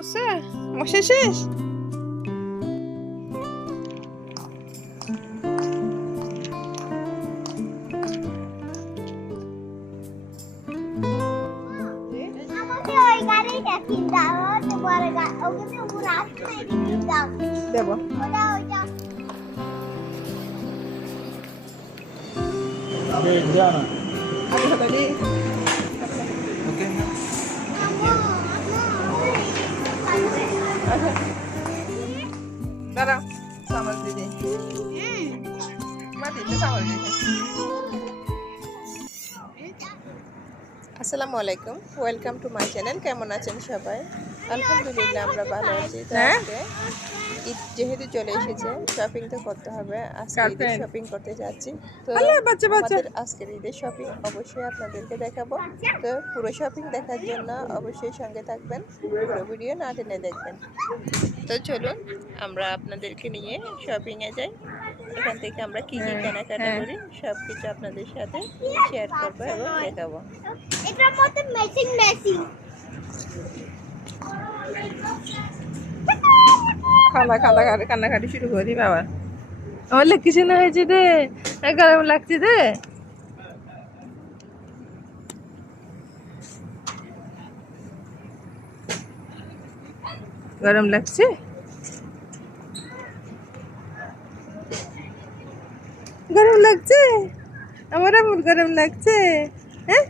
মুসা মশা শেষ। দেবো দাঁড়াও সামাল দিদি মা দিতে সামাল দিদি। আসসালামু আলাইকুম, ওয়েলকাম টু মাই চ্যানেল। কেমন আছেন সবাই? আলহামদুলিল্লাহ আমরা ভালো আছি। তো আজকে ঈদ যেহেতু চলে এসেছে, শপিং তো করতে হবে। আজকে ঈদের শপিং করতে যাচ্ছি। তো আমাদের আজকের ঈদের শপিং অবশ্যই আপনাদেরকে দেখাবো। তো পুরো শপিং দেখার জন্য অবশ্যই সঙ্গে থাকবেন, পুরো ভিডিও না টেনে দেখবেন। তো চলুন আমরা আপনাদেরকে নিয়ে শপিংয়ে যাই। এখান থেকে আমরা কি কি কেনাকাটা করি সব কিছু আপনাদের সাথে শেয়ার করবো এবং দেখাবো। এটার মধ্যে ম্যাচিং কান্নাকাটি শুরু করি বাবা। আমার কিছু না হয়েছে রে, গরম লাগছে রে। গরম লাগছে, গরম লাগছে, আমার গরম লাগছে। হ্যাঁ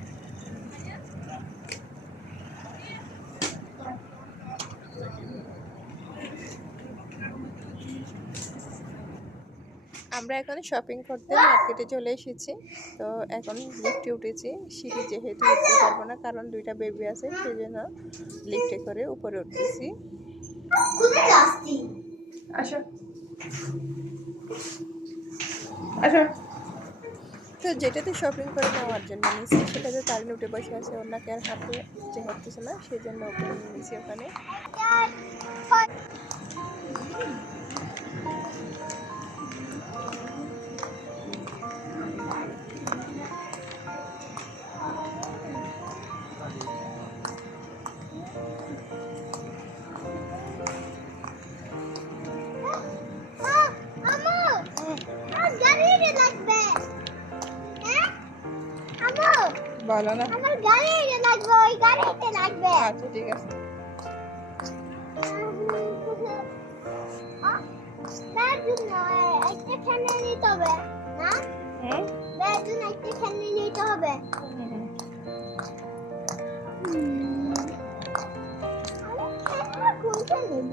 আমরা এখন শপিং করতে মার্কেটে চলে এসেছি। তো এখন লিফটে উঠেছি। সিঁড়ি যেহেতু উঠতে পারবো না, কারণ দুইটা বেবি আছে, সেই জন্য লিফটে করে উপরে উঠতেছি। আসো আসো। তো যেটাতে শপিং করে নেওয়ার জন্য নিয়েছি সেটাতে তারিন উঠে বসে আছে, ওনাকে আর হাতে যে হচ্ছে না, সেই জন্য ওকে নিয়ে নিয়েছি ওখানে। বলো না, আমার গাড়িতে লাগবে, ওই গাড়িতে লাগবে। আচ্ছা ঠিক আছে। তার জন্য একটা খেলনা নিতে হবে না? তার জন্য একটা খেলনা নিতে হবে। কোনটা নেব?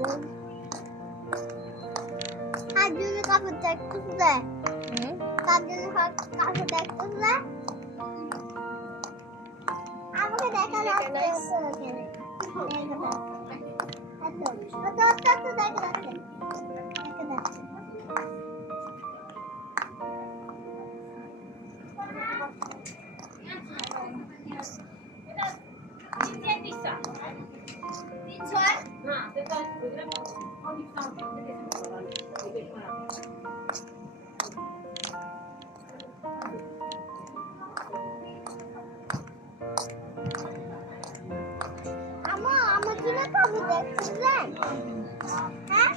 তার জন্য কাপড় দেখতেছে, তার জন্য কাপড় দেখতেছে। আমাকে দেখা যাচ্ছে ওখানে। তো দেখা যাচ্ছে। আমার জন্য কাপড় দেখতেছেন? হ্যাঁ?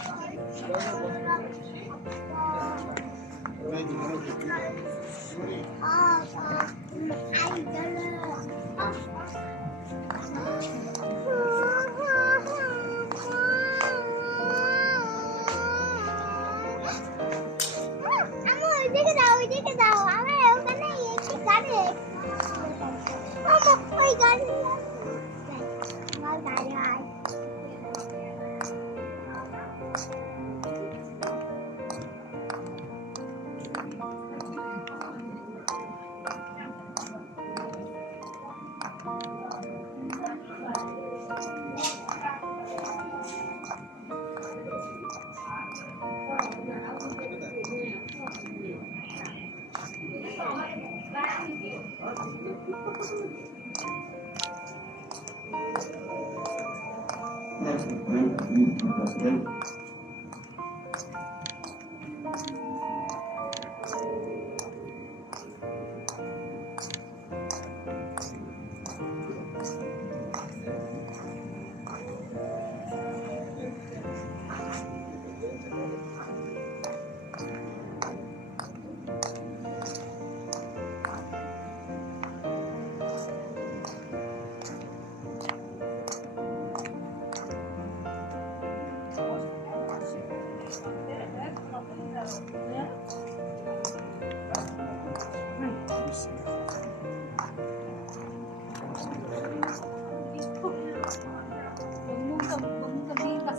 ওইদিকে দাও, আমার ওখানে একটি গাড়ি, ওই গাড়ি আমার গাড়ি হয়।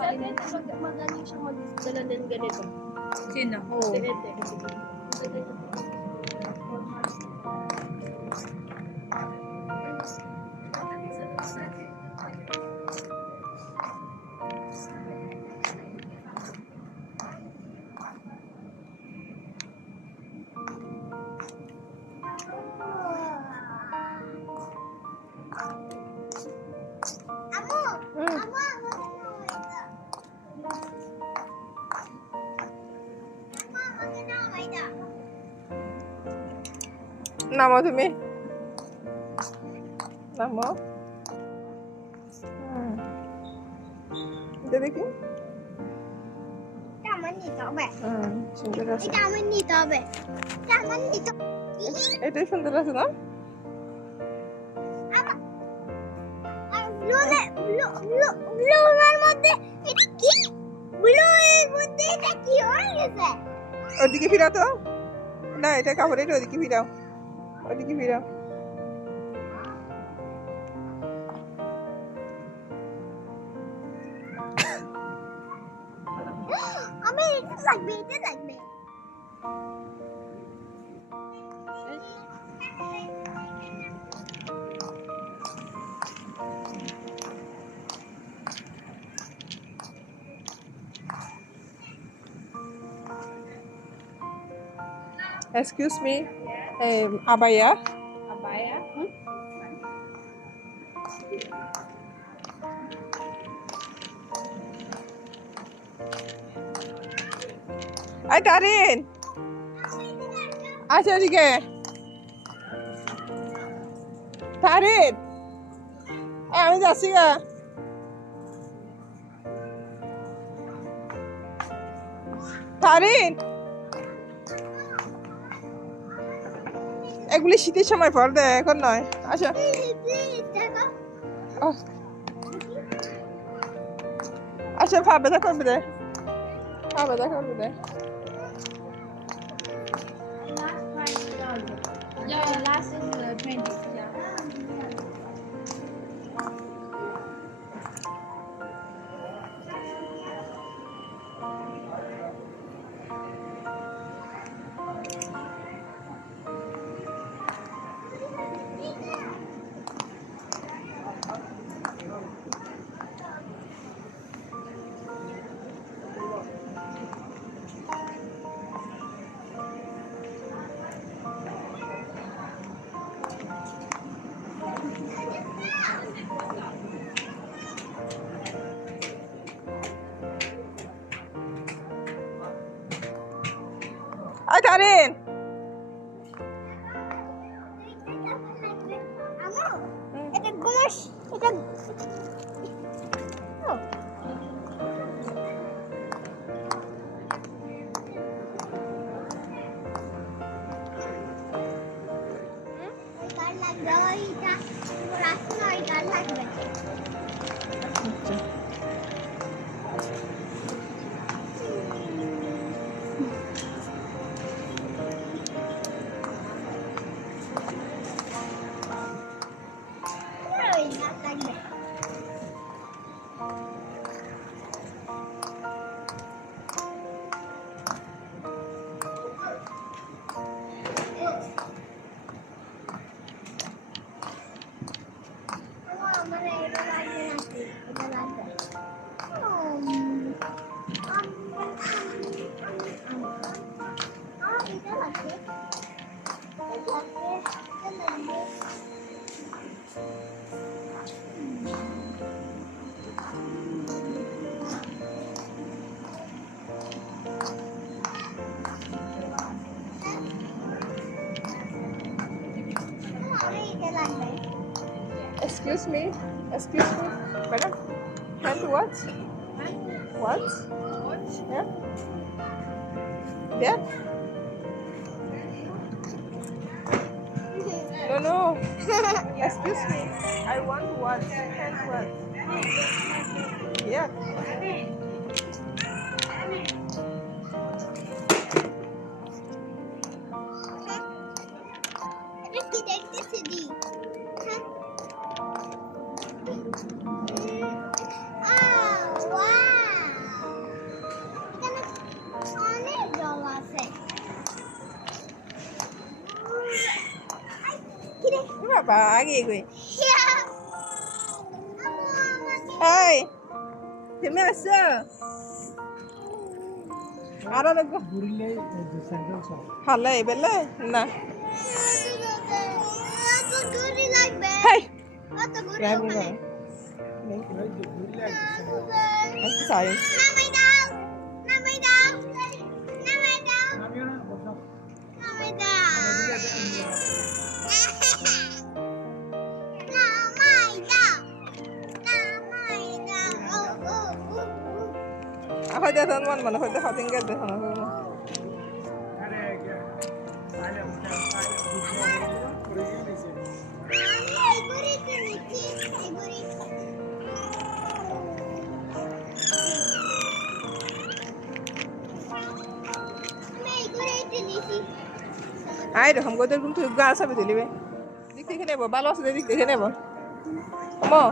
Magaling siya magdala ng ganito. Sino? Si Ete. Amo! Amo! নামো তুমি নামো এটা দেখি আমার নিতে হবে। সুন্দর আছে এটা আমার নিতে হবে। এটা আমার নিতে এটাই সুন্দর আছে না আর ব্লুর মধ্যে এটা কি? ব্লুর মধ্যে এটা কি হয়ে গেছে? ওদিকে ফিরাও তো না এটা কাপড় এটা ওদিকে ফিরাও ওদিকে ফিরাও আমি এটা লাগবে এটা লাগবে। Excuse me, abaya. Abaya? Ay, Darin! Acha এদিকে Darin! আমি যাচ্ছি গা Darin! এগুলি শীতের সময় পর দে এখন নয় আচ্ছা আচ্ছা পা ব্যথা করবে দে পা ব্যথা করবে দে Yeah, the last is 20. Yeah. Ay, Darin! এটা গোশ এটা গান লাগবে ওইটা রাস্তা ওই গান লাগবে ওই গান লাগবে আমার এটা লাগবে নাকি এটা লাগবে এটা লাগবে Excuse me, madam. Hand what? What? Yeah? Yeah? No. Excuse me. I want what? Hand what? Yeah. এটা কি দেখতেছি দি ওয়াও বাবা আগে এগোই আমাকে এই তুমি আসছো আরো দেখো ভালো এবেলে না কত দূরে লাগবে হেই কত দূরে রাবি ওখানে না একটু সাই নামাই দাও নামাই দাও নামাই দাও নামাই দাও নামাই দাও নামাই দাও ও হয়তো তোর মন মনে হয়তো হতিং গেছে দেখো না আমি এই ঘড়িতে নিচ্ছি এই ঘড়ি আমি এই ঘড়িতে নিচ্ছি আই রকম করে কিন্তু গাছ হবে দিলিবে দিক দেখে নেবো ভালো আছে দিক দেখে নেবো মো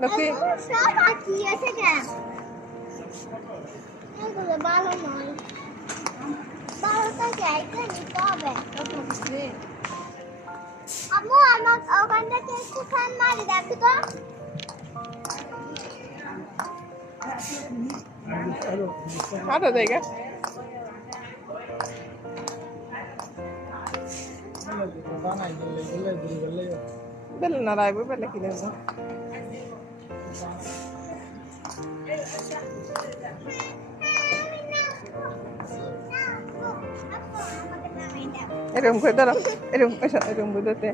নাকি সব আঁকি আছে কেন এগুলো ভালো নয় ভালোটাকে একটা নিতে হবে আম্মু আমার ওখান থেকে একটু ফ্যান মারি দেখো তো আরো জায়গা বেলে না রাখবে বেলে কি দেবো এরকম করে ধরো এরকম এরকম করে ধরতে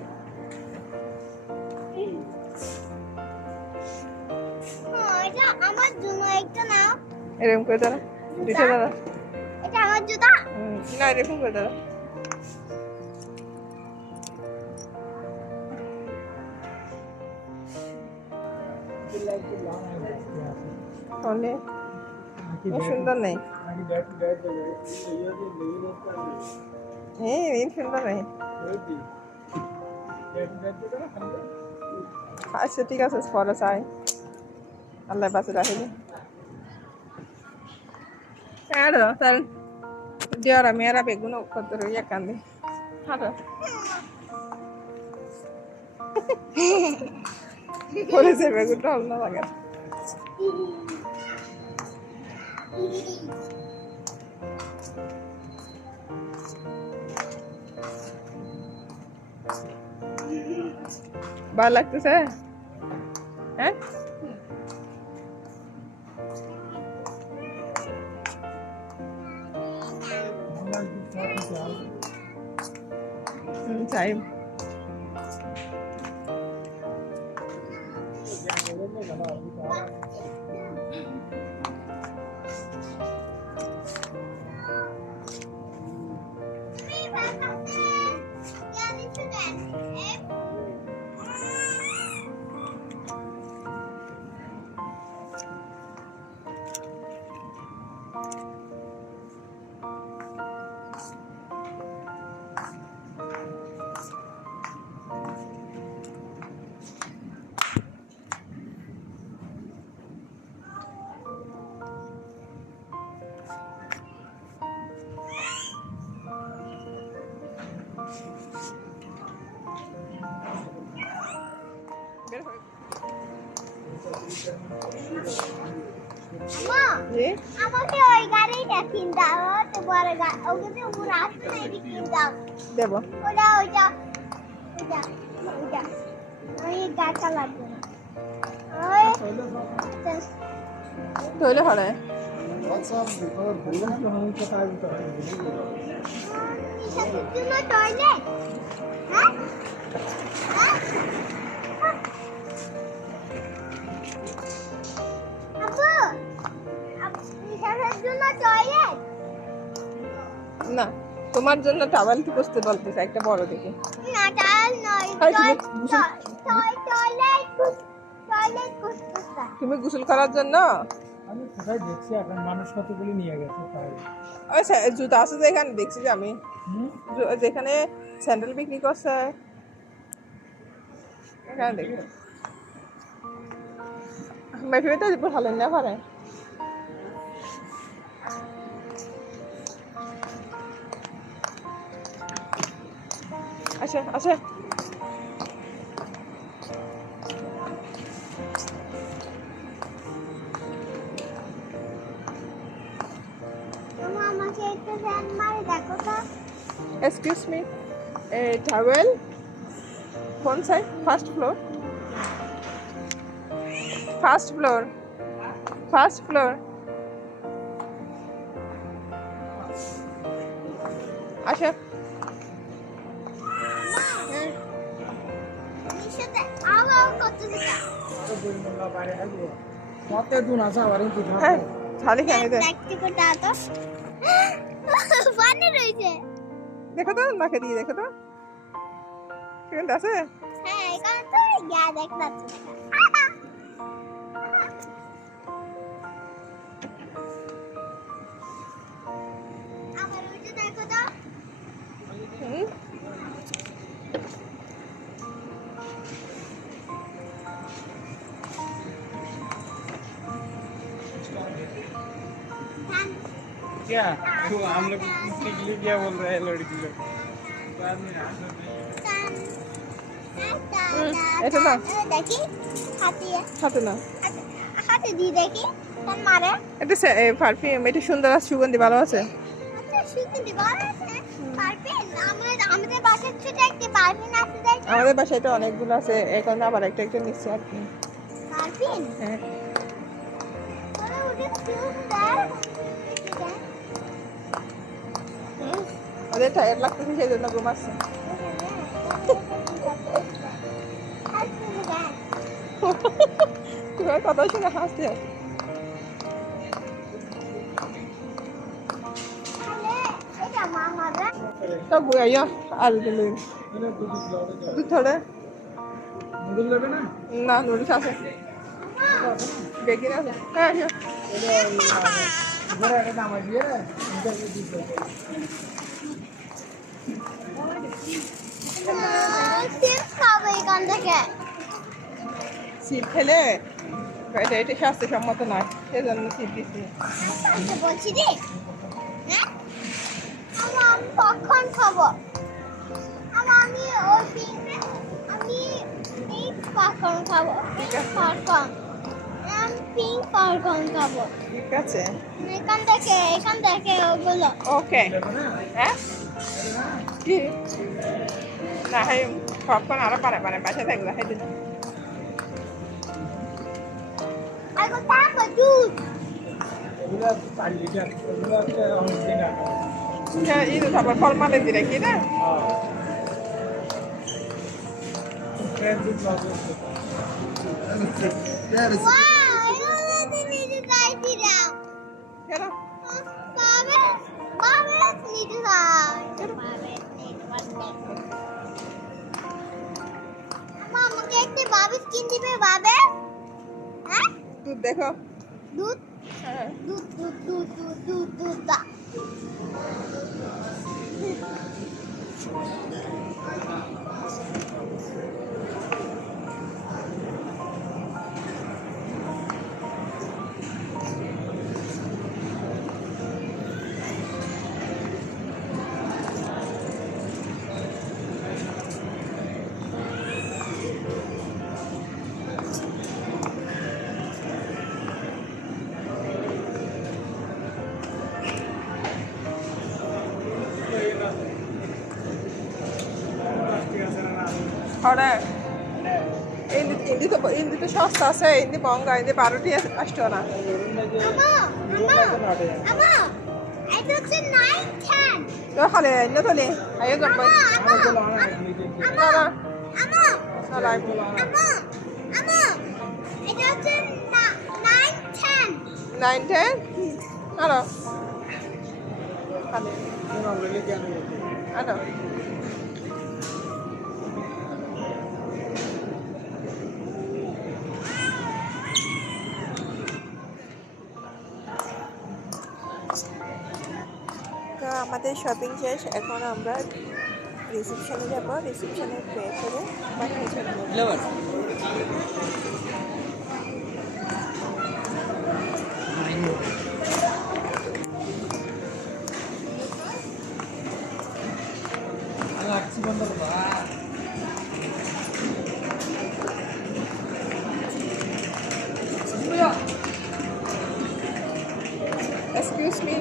এটা আমার জন্য একটা নাও এরকম করে ধরো দুইটা ধরো এটা আমার জুতা না এরকম করে ধরো তাহলে সুন্দর নেই হ্যাঁ এই সুন্দর নেই আচ্ছা ঠিক আছে পরে চাই আল্লাহ বাসে রাখিনি আরো তার দেওয়ারা মেয়েরা বেগুন কত রইয়া কান্দে আরো বলেছে বেগুনটা হল না লাগে ভালো লাগতেছে হ্যাঁ চাই আমাকে ওই গাড়িটা কিনতে হবে বড় গাড়ি ওখানে উপর আসতে না এদিকে কিনতে হবে দেবো ওটা ওইটা ওইটা ওইটা ওই গাড়িটা লাগবে না ওই ধরলে হলে টয়লেট হ্যাঁ টয়লেট না তোমার জন্য টাওয়াল কি বসতে বলতেছে একটা বড় দেখে না টায়াল নয় টয়লেট তুমি গোসল করার জন্য আমি কোথায় দেখছি এখন মানুষ কতগুলি নিয়ে গেছে তাই ওই জুতা আছে যেখানে দেখছি যে আমি যেখানে স্যান্ডেল বিক্রি করছে এখানে দেখি মেফিবে তো ভালো না পারে আচ্ছা আচ্ছা ফ্যান মারে দেখো তো। এক্সকিউজ মি টাওয়েল কোন side first floor first floor first floor আচ্ছা নিচেতে আও করতেছে কা? মতে দুন আসা বারিন কি হ্যাঁ খালি খানে দে দেখতে কো তা তো পানি রইছে। দেখো তো নাকে দিয়ে দেখো তো কেমন আছে হ্যাঁ এখানে তো ইয়া দেখতে পাচ্ছি। আমার ওইটা দেখো তো। হুম ধান क्या तो हम लोग पूछने के लिए क्या बोल रहे हैं लड़की लोग बाद में आंसर नहीं এটা না দেখি হাতিয়ে হাতে না হাতে দিয়ে দেখি কোন মারে। এটা পারফিউম এটা সুন্দর আছে সুগন্ধি ভালো আছে আচ্ছা শুনতে দি বল আছে পারবেন আমাদের বাসার ছোট একটা পারবেন আছে দেখ আমাদের বাসায় তো অনেকগুলো আছে এখন আবার একটা একটা নিচ্ছে আর কি পারবেন হ্যাঁ ওরে ওটা সুন্দর ওদের টায়ার লাগতেছে সেই জন্য ঘুমাচ্ছে তোমার কথা শুনে হাসতে এটা মামা রে তো বুঝাইয়া আর দিলে मैंने दूध लाओगे क्या দুধ থোড়ে नूडल लेबे ना না নুডলস আছে বেগিন আছে হ্যাঁ হ্যাঁ इधर आके नाम आइए इधर के दूध लेके চিপস খাবো এখান থেকে। সিপ খেলে এটা এটা স্বাস্থ্যসম্মত নয় সেজন্য সিপ দিচ্ছি আচ্ছা বলছি রে হ্যাঁ আমি কখন খাবো আমি ওই আমি পিঙ্ক পপকর্ন খাবো পিঙ্ক পপকর্ন আমি পিঙ্ক পপকর্ন খাবো ঠিক আছে এখান থেকে ওগুলো ওকে लेबे ना হ্যাঁ কি না হয় পপকর্ন আরো পারে পারে বাসায় থাকলে খাইতে না আগে তাকো দুধ এগুলা 4 লিটার এগুলা হচ্ছে অনেক দিন আগে হ্যাঁ এই তো তারপর ফলমালে দিলে কি না ফ্রেশ দুধ লাওগে ওয়াও এগুলো তো নিজে চাইছি না কেন বাবে বাবে নিজে চাই বাবে নিজে বাড়তে আমাকে একটা বাবে কিন দিবে বাবে হ্যাঁ দুধ দেখো দুধ হ্যাঁ দুধ দুধ দুধ দুধ দুধ দুধ দা হরে ইন্দি তো সস্তা আছে ইন্দি মহঙ্গা ইন্দি 12টি আসতো না আমা আমা এটা হচ্ছে 9 10 তো খালে ইন্দি তো নে আইও যাব আমা না না আমা না লাইভ আমা আমা এটা হচ্ছে 9 10 9 10 হ্যালো খালে नाम ले क्या नहीं होती আনো তো আমাদের শপিং শেষ এখন আমরা রিসেপশনে যাব রিসেপশনে পে করে বাসায় চলে যাব लाची बंद कर बा Excuse me.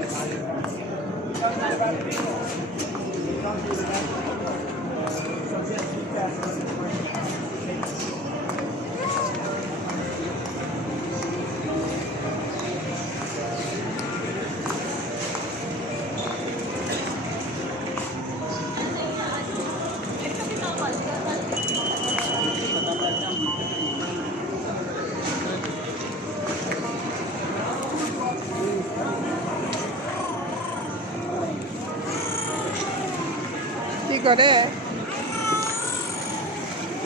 কি করে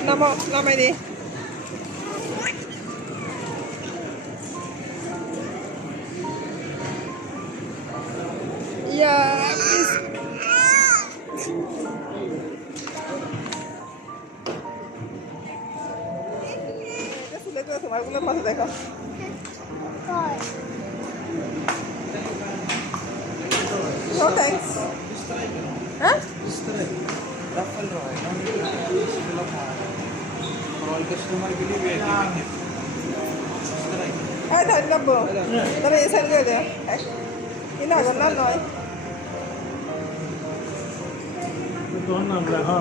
নামো নামাই দি ইয়া প্লিজ তোমার গুলো পাশে দেখো নো থ্যাঙ্কস হ্যাঁ और कस्टमर के लिए वेटिंग है হ্যাঁ ধন্যবাদ তাহলে এসে দিয়ে দে কিনা গন্না নয় तो नाम लगा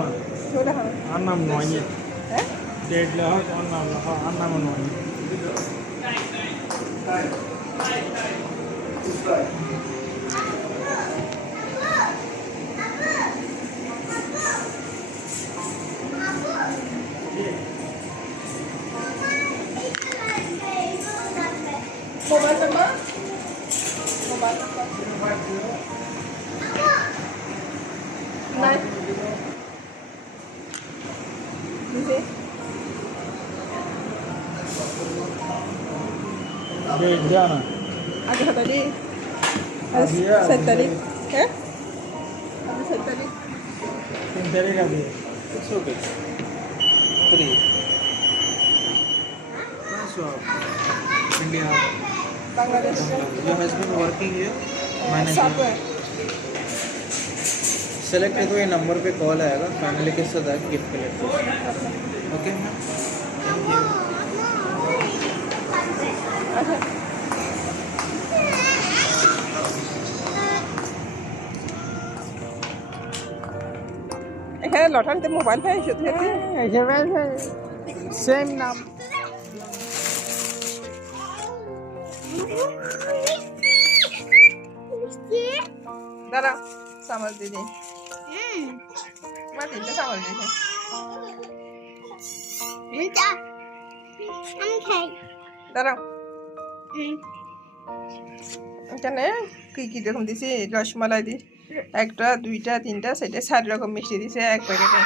ছোট হ্যাঁ আর নাম নয় হ্যাঁ डेट लगा तो नाम लगा আর নাম নয় মোবাইল নাম্বার মোবাইল নাম্বার নাই দিছে डेट जाना আগে হতো দি दिया 7 তারিখ হ্যাঁ আমি 7 তারিখ 3 तारीख का दिया It's okay. 3. India. Bangladesh Your husband working here? Manager. Software select है तो ये नंबर पे कॉल आएगा फैमिली के साथ आके गिफ्ट कलेक्ट ओके मैम আচ্ছা এখানে লটারিতে মোবাইল পাই শুধু सेम नाम দাঁড়া সামাল দিদি মা তিনটে সামাল দিয়েছে দাঁড়াও এখানে কি কি রকম দিছি রসমালাই দি একটা দুইটা তিনটা সেটা 60 রকম মিষ্টি দিছে এক প্যাকেটে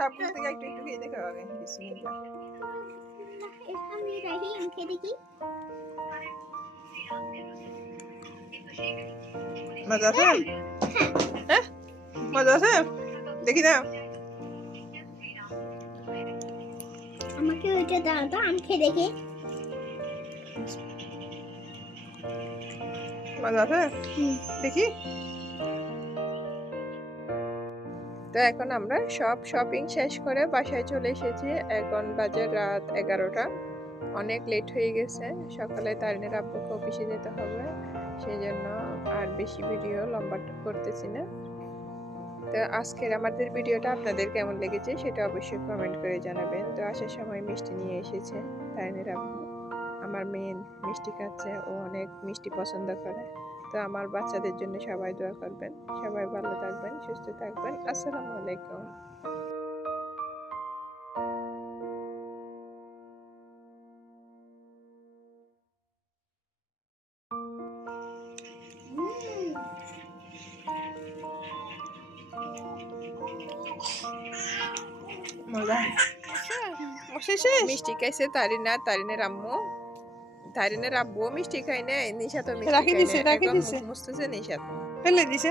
সব কিছু থেকে একটু একটু খেয়ে দেখো আগে বিসমিল্লাহ মজা আছে হ্যাঁ মজা আছে দেখি না আমাকে ওইটা দাও তো আমি খেয়ে দেখি মজা আছে দেখি তো এখন আমরা সব শপিং শেষ করে বাসায় চলে এসেছি এখন বাজে রাত 11টা অনেক লেট হয়ে গেছে সকালে তারিনের আব্বুকে অফিসে যেতে হবে সেই জন্য আর বেশি ভিডিও লম্বা করতেছি না তো আজকের আমাদের ভিডিওটা আপনাদের কেমন লেগেছে সেটা অবশ্যই কমেন্ট করে জানাবেন তো আসার সময় মিষ্টি নিয়ে এসেছে তারিনের আব্বু আমার মেয়ে মিষ্টি খাচ্ছে ও অনেক মিষ্টি পছন্দ করে তো আমার বাচ্চাদের জন্য সবাই দোয়া করবেন সবাই ভালো থাকবেন সুস্থ থাকবেন আসসালামু আলাইকুম মজা মিষ্টি খাইছে তারিনের আম্মু তারিনের আব্বু মিষ্টি খাই না নিশা তো মিষ্টি রাখি খায় দিছে, না। রাখি এখন দিছে। মুখ মুছতেছে নিশা ফেলে দিছে